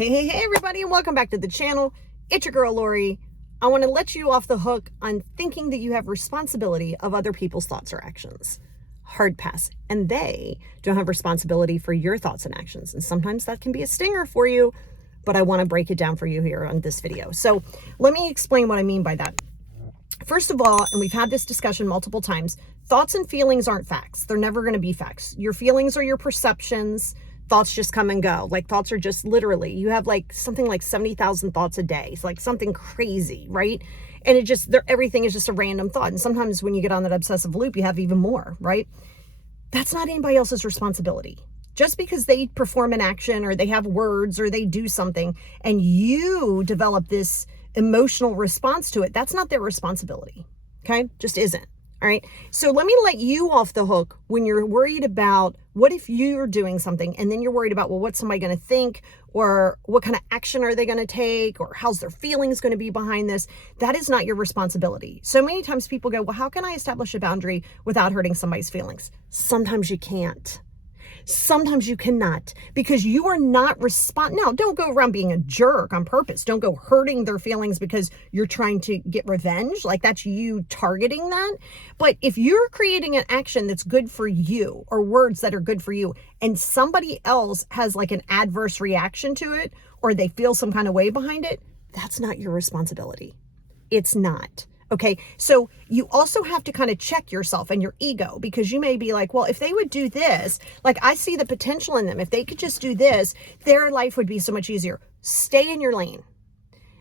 Hey, everybody, and welcome back to the channel. It's your girl, Lori. I want to let you off the hook on thinking that you have responsibility of other people's thoughts or actions. Hard pass. And they don't have responsibility for your thoughts and actions. And sometimes that can be a stinger for you, but I want to break it down for you here on this video. So let me explain what I mean by that. First of all, and we've had this discussion multiple times, thoughts and feelings aren't facts. They're never going to be facts. Your feelings are your perceptions. Thoughts just come and go. Like thoughts are just literally, you have like something like 70,000 thoughts a day. It's like something crazy, right? And it just, everything is just a random thought. And sometimes when you get on that obsessive loop, you have even more, right? That's not anybody else's responsibility. Just because they perform an action or they have words or they do something and you develop this emotional response to it, that's not their responsibility. Okay? Just isn't. All right. So let me let you off the hook when you're worried about what if you're doing something and then you're worried about, well, what's somebody going to think, or what kind of action are they going to take, or how's their feelings going to be behind this? That is not your responsibility. So many times people go, well, how can I establish a boundary without hurting somebody's feelings? Sometimes you can't. Sometimes you cannot, because you are not Now, don't go around being a jerk on purpose. Don't go hurting their feelings because you're trying to get revenge. Like that's you targeting that. But if you're creating an action that's good for you or words that are good for you and somebody else has like an adverse reaction to it or they feel some kind of way behind it, that's not your responsibility. It's not. Okay, so you also have to kind of check yourself and your ego, because you may be like, well, if they would do this, like I see the potential in them. If they could just do this, their life would be so much easier. Stay in your lane.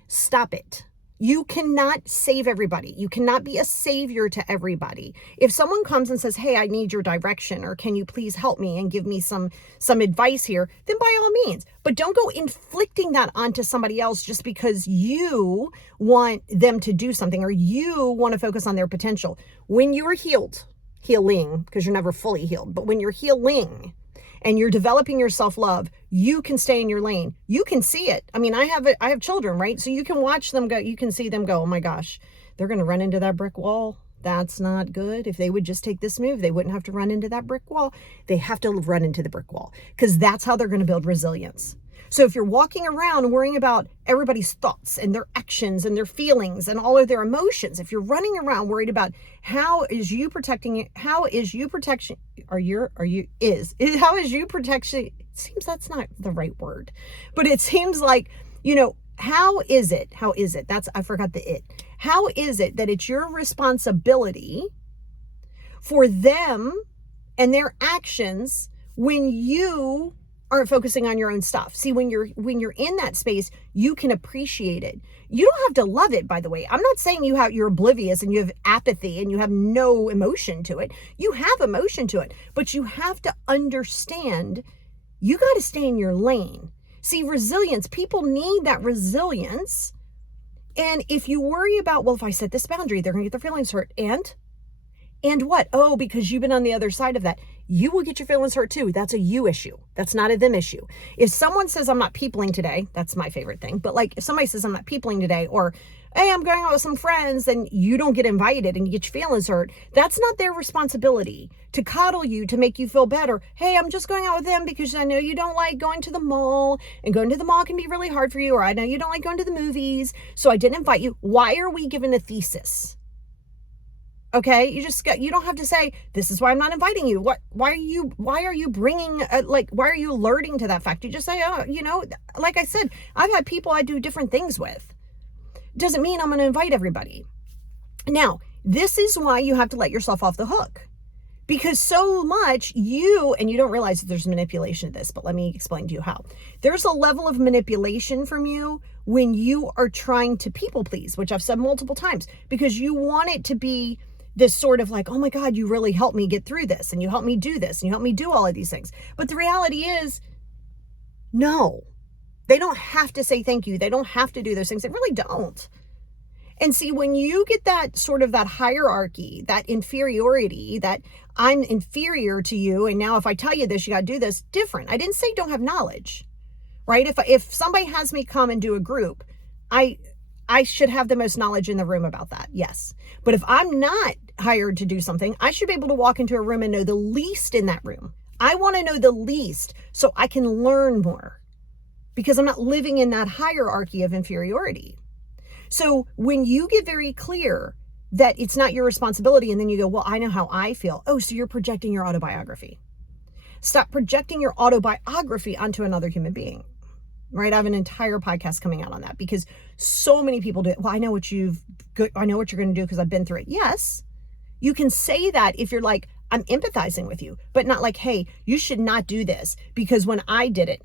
Stop it. You cannot save everybody. You cannot be a savior to everybody. If someone comes and says, hey, I need your direction, or can you please help me and give me some advice here, then by all means. But don't go inflicting that onto somebody else just because you want them to do something or you want to focus on their potential. When you are healing, because you're never fully healed, but when you're healing and you're developing your self-love, you can stay in your lane. You can see it. I mean, I have children, right? So you can watch them go, you can see them go, oh my gosh, they're going to run into that brick wall. That's not good. If they would just take this move, they wouldn't have to run into that brick wall. They have to run into the brick wall, because that's how they're going to build resilience. So if you're walking around worrying about everybody's thoughts and their actions and their feelings and all of their emotions, if you're running around worried about how is you protection, it seems that's not the right word, but it seems like, how is it? I forgot the it. How is it that it's your responsibility for them and their actions when you aren't focusing on your own stuff? See, when you're in that space, you can appreciate it. You don't have to love it, by the way. I'm not saying you're oblivious and you have apathy and you have no emotion to it. You have emotion to it, but you have to understand you got to stay in your lane. See, resilience, people need that resilience. And if you worry about, well, if I set this boundary, they're going to get their feelings hurt. And what? Oh, because you've been on the other side of that. You will get your feelings hurt too. That's a you issue. That's not a them issue. If someone says, I'm not peopling today, that's my favorite thing. But like if somebody says, I'm not peopling today, or, hey, I'm going out with some friends, then you don't get invited and you get your feelings hurt. That's not their responsibility to coddle you, to make you feel better. Hey, I'm just going out with them because I know you don't like going to the mall, and going to the mall can be really hard for you. Or I know you don't like going to the movies, so I didn't invite you. Why are we given a thesis? Okay, you don't have to say, this is why I'm not inviting you. Why are you bringing, why are you alerting to that fact? You just say, oh, like I said, I've had people I do different things with. Doesn't mean I'm going to invite everybody. Now, this is why you have to let yourself off the hook, because so much you don't realize that there's manipulation to this, but let me explain to you how. There's a level of manipulation from you when you are trying to people please, which I've said multiple times, because you want it to be this sort of like, oh my God, you really helped me get through this, and you helped me do this, and you helped me do all of these things. But the reality is, no, they don't have to say thank you. They don't have to do those things. They really don't. And see, when you get that sort of that hierarchy, that inferiority, that I'm inferior to you, and now if I tell you this, you got to do this, different. I didn't say don't have knowledge, right? If somebody has me come and do a group, I should have the most knowledge in the room about that. Yes. But if I'm not hired to do something, I should be able to walk into a room and know the least in that room. I want to know the least so I can learn more. because I'm not living in that hierarchy of inferiority. So when you get very clear that it's not your responsibility, and then you go, well, I know how I feel. Oh, so you're projecting your autobiography. Stop projecting your autobiography onto another human being, right? I have an entire podcast coming out on that because so many people do it. Well, I know what you're going to do because I've been through it. Yes, you can say that if you're like, I'm empathizing with you, but not like, hey, you should not do this because when I did it,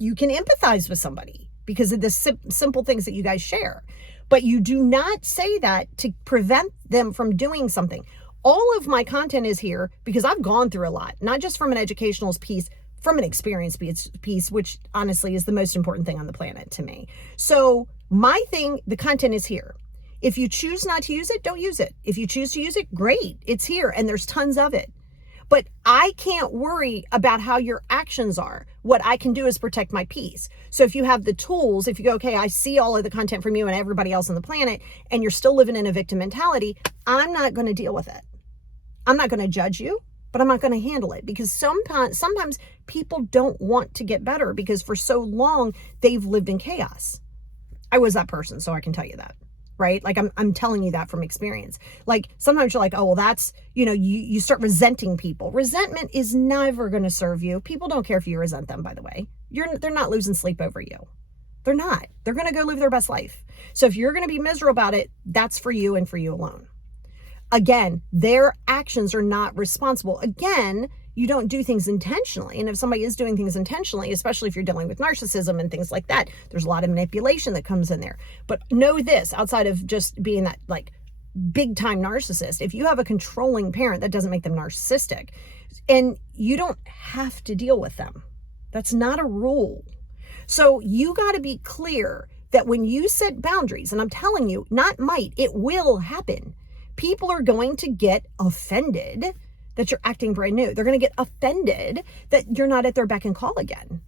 you can empathize with somebody because of the simple things that you guys share. But you do not say that to prevent them from doing something. All of my content is here because I've gone through a lot, not just from an educational piece, from an experience piece, which honestly is the most important thing on the planet to me. So my thing, the content is here. If you choose not to use it, don't use it. If you choose to use it, great. It's here and there's tons of it. But I can't worry about how your actions are. What I can do is protect my peace. So if you have the tools, if you go, okay, I see all of the content from you and everybody else on the planet, and you're still living in a victim mentality, I'm not going to deal with it. I'm not going to judge you, but I'm not going to handle it because sometimes people don't want to get better because for so long they've lived in chaos. I was that person, so I can tell you that. Right? Like I'm telling you that from experience. Like sometimes you're like, oh, well, that's, you start resenting people. Resentment is never going to serve you. People don't care if you resent them, by the way. They're not losing sleep over you. They're not. They're going to go live their best life. So if you're going to be miserable about it, that's for you and for you alone. Again, their actions are not responsible. Again, you don't do things intentionally. And if somebody is doing things intentionally, especially if you're dealing with narcissism and things like that, there's a lot of manipulation that comes in there. But know this, outside of just being that like big time narcissist, if you have a controlling parent, that doesn't make them narcissistic. And you don't have to deal with them. That's not a rule. So you got to be clear that when you set boundaries, and I'm telling you, not might, it will happen. People are going to get offended that you're acting brand new. They're going to get offended that you're not at their beck and call again.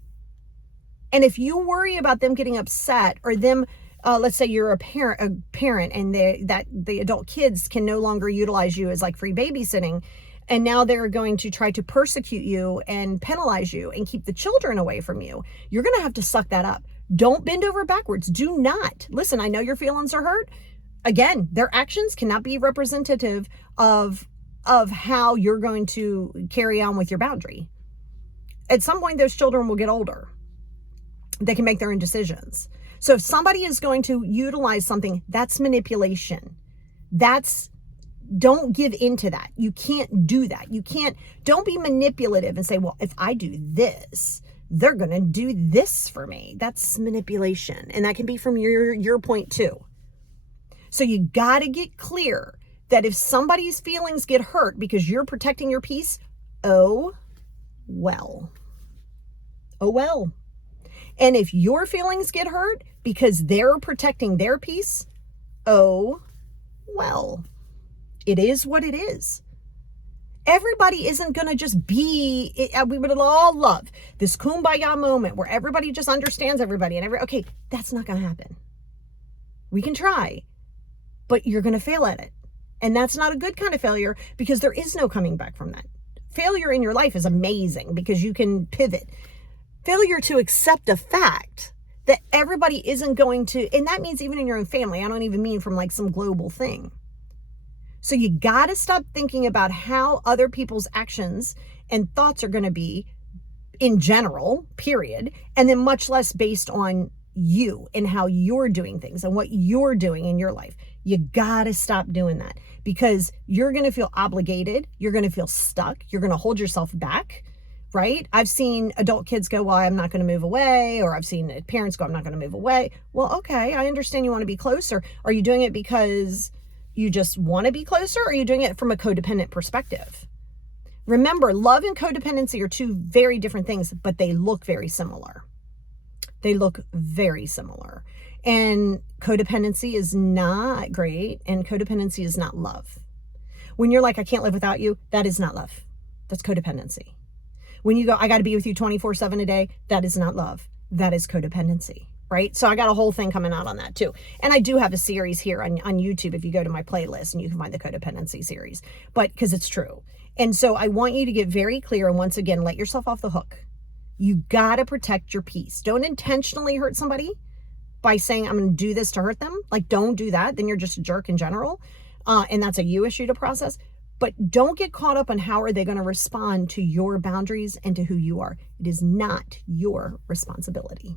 And if you worry about them getting upset or them, let's say you're a parent and the adult kids can no longer utilize you as like free babysitting, and now they're going to try to persecute you and penalize you and keep the children away from you, you're going to have to suck that up. Don't bend over backwards. Do not. Listen, I know your feelings are hurt. Again, their actions cannot be representative of how you're going to carry on with your boundary. At some point, those children will get older. They can make their own decisions. So if somebody is going to utilize something, that's manipulation. Don't give into that. You can't do that. Don't be manipulative and say, well, if I do this, they're going to do this for me. That's manipulation. And that can be from your point too. So you got to get clear that if somebody's feelings get hurt because you're protecting your peace, oh, well. And if your feelings get hurt because they're protecting their peace, oh, well. It is what it is. Everybody isn't going to just be, we would all love this kumbaya moment where everybody just understands everybody okay, that's not going to happen. We can try, but you're going to fail at it. And that's not a good kind of failure because there is no coming back from that. Failure in your life is amazing because you can pivot. Failure to accept a fact that everybody isn't going to, and that means even in your own family. I don't even mean from like some global thing. So you got to stop thinking about how other people's actions and thoughts are going to be in general, period, and then much less based on you and how you're doing things and what you're doing in your life. You got to stop doing that because you're going to feel obligated. You're going to feel stuck. You're going to hold yourself back, right? I've seen adult kids go, well, I'm not going to move away. Or I've seen parents go, I'm not going to move away. Well, okay, I understand you want to be closer. Are you doing it because you just want to be closer? Or are you doing it from a codependent perspective? Remember, love and codependency are two very different things, but they look very similar. They look very similar. And codependency is not great, and codependency is not love. When you're like, I can't live without you, that is not love. That's codependency. When you go, I got to be with you 24/7 a day, that is not love. That is codependency, right? So I got a whole thing coming out on that too. And I do have a series here on YouTube if you go to my playlist, and you can find the codependency series, but because it's true. And so I want you to get very clear, and once again, let yourself off the hook. You got to protect your peace. Don't intentionally hurt somebody by saying, I'm going to do this to hurt them. Like, don't do that. Then you're just a jerk in general. And that's a you issue to process. But don't get caught up on how are they going to respond to your boundaries and to who you are. It is not your responsibility.